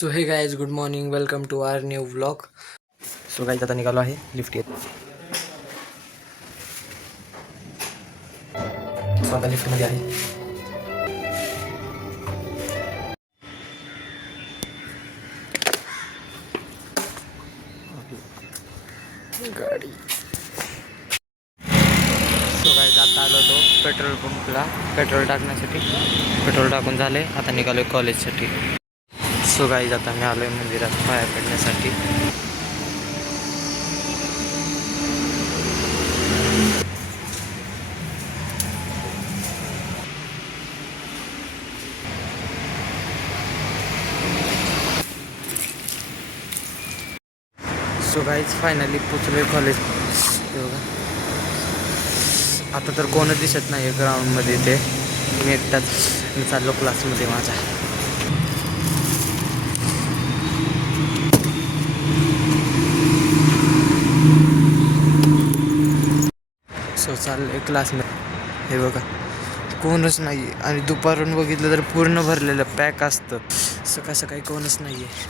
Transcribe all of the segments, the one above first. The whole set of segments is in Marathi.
So hey guys good morning welcome to our new vlog. So guys आता निघालो आहे लिफ्ट येत. सो आता लिफ्टमध्ये आहे. गाडी. सो गाइज आता आलो तो पेट्रोल पंपला पेट्रोल टाकण्यासाठी. पेट्रोल टाकून झाले. आता निघालो कॉलेजसाठी. सो गाइज आता मी आलो आहे मंदिरात पाया पडण्यासाठी. सो गाइज फायनली पोचलोय कॉलेज. आता तर कोणच दिसत नाही ग्राउंडमध्ये. ते मी एकटाच मी चाललो क्लासमध्ये माझा. सो चाललं क्लासमध्ये. हे बघा कोणच नाही आहे. आणि दुपारून बघितलं तर पूर्ण भरलेलं पॅक असतं. सकाळ सकाळी कोणच नाही आहे.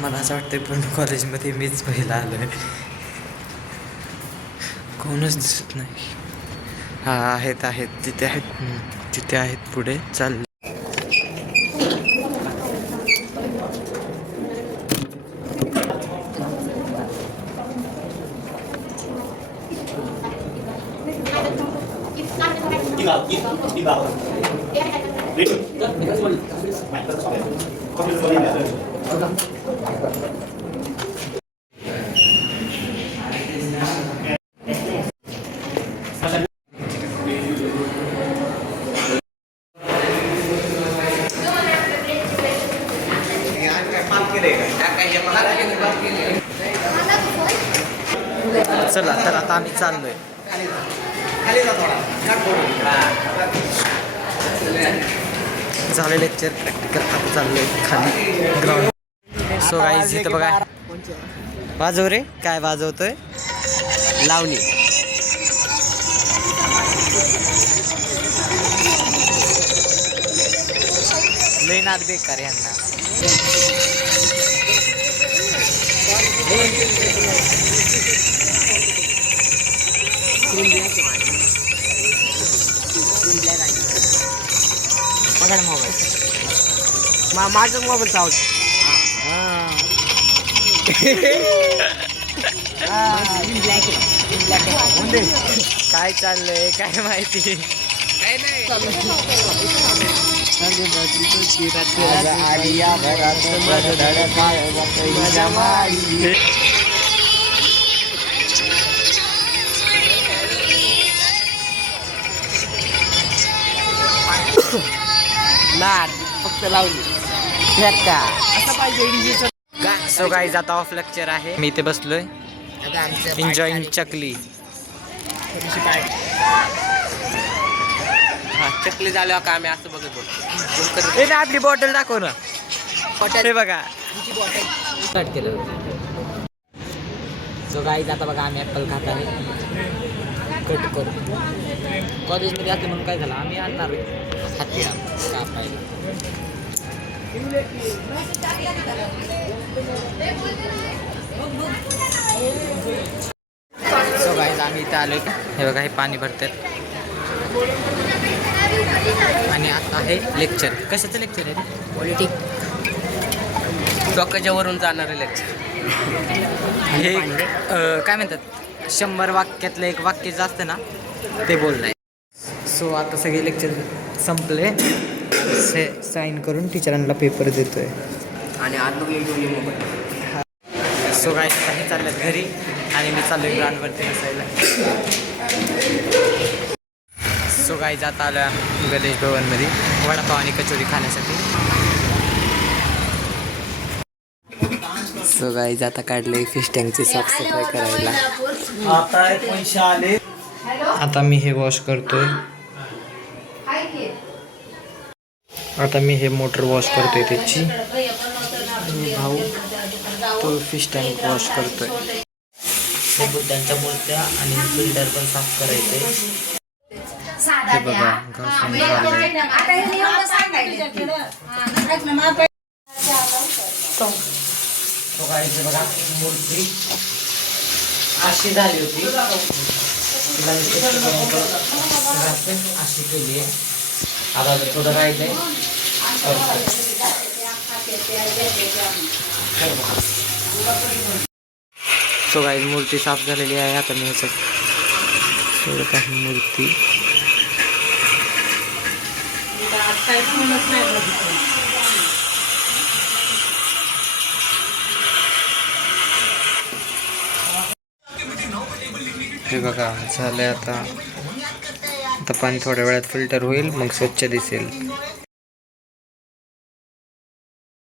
मला असं वाटतं पूर्ण कॉलेजमध्ये मीच पहिला आलो आहे. कोणच दिसत नाही. हा आहेत तिथे आहेत तिथे आहेत पुढे चालले. चला तर आता आम्ही चाललोय. झालं लेक्चर प्रॅक्टिकल. आता चाललोय खाली ग्राउंड. सो गाईज इथं बघा. वाजव रे. काय वाजवतोय? लावणी. लय नाद बेकार यांना. माझा मोबाईल साऊंड. काय चाललंय काय माहिती. काय नाही. लाड फक्त लावली असं पाहिजे. सो गाईज आता ऑफ लेक्चर आहे. मी इथे बसलोय एन्जॉयिंग चकली. हा चकली झाल्यावर का आम्ही असं बघत बघतो. हे ना आपली बॉटल दाखव ना. हे बघा. कट केलं. सो गाईज आता बघा आम्ही ॲपल खात आहे. कट करू. कॉलेजमध्ये असते म्हणून काय झालं आम्ही आणणार खाते कापायला. सो गाईज आम्ही इथं आलोय. हे बघा हे पाणी भरतात. आणि आता आहे लेक्चर. कशाचं लेक्चर आहे? पॉलिटिक्स. डोक्याच्या वरून जाणारं लेक्चर. हे काय म्हणतात 100 वाक्यातलं एक वाक्य जे असतं ना ते बोलणं. सो आता सगळे लेक्चर संपले. साईन करून टीचरांना पेपर देतोय. आणि आज घेऊन मोबाईल. सो गाईज काही चालल्यात घरी आणि मी चाललोय ग्राउंडवरती बसायला. सो गाईज आता आलो गणेश भवनमध्ये वडापाव आणि कचोरी खाण्यासाठी. सो गाईज आता काढले फिश टँकची साफसफाई करायला. आता मी हे वॉश करतोय. आता मी हे मोटर वॉश करतोय त्याची. भाऊ तो फिश टँक वॉश करतोय. बुद्धांच्या मूर्त्या आणि फिल्टर पण साफ करायचे. हे बघा घासून झालंय. बघा मूर्ती अशी झाली होती, तिला मी अशी केली आहे. आता थोडं राहिलंय. सो गाईज मूर्ती साफ झालेली आहे. आता मी ह्याचं सोडत आहे मूर्ती. हे बघा झालंय. आता पाणी थोड्या वेळात फिल्टर होईल, मग स्वच्छ दिसेल.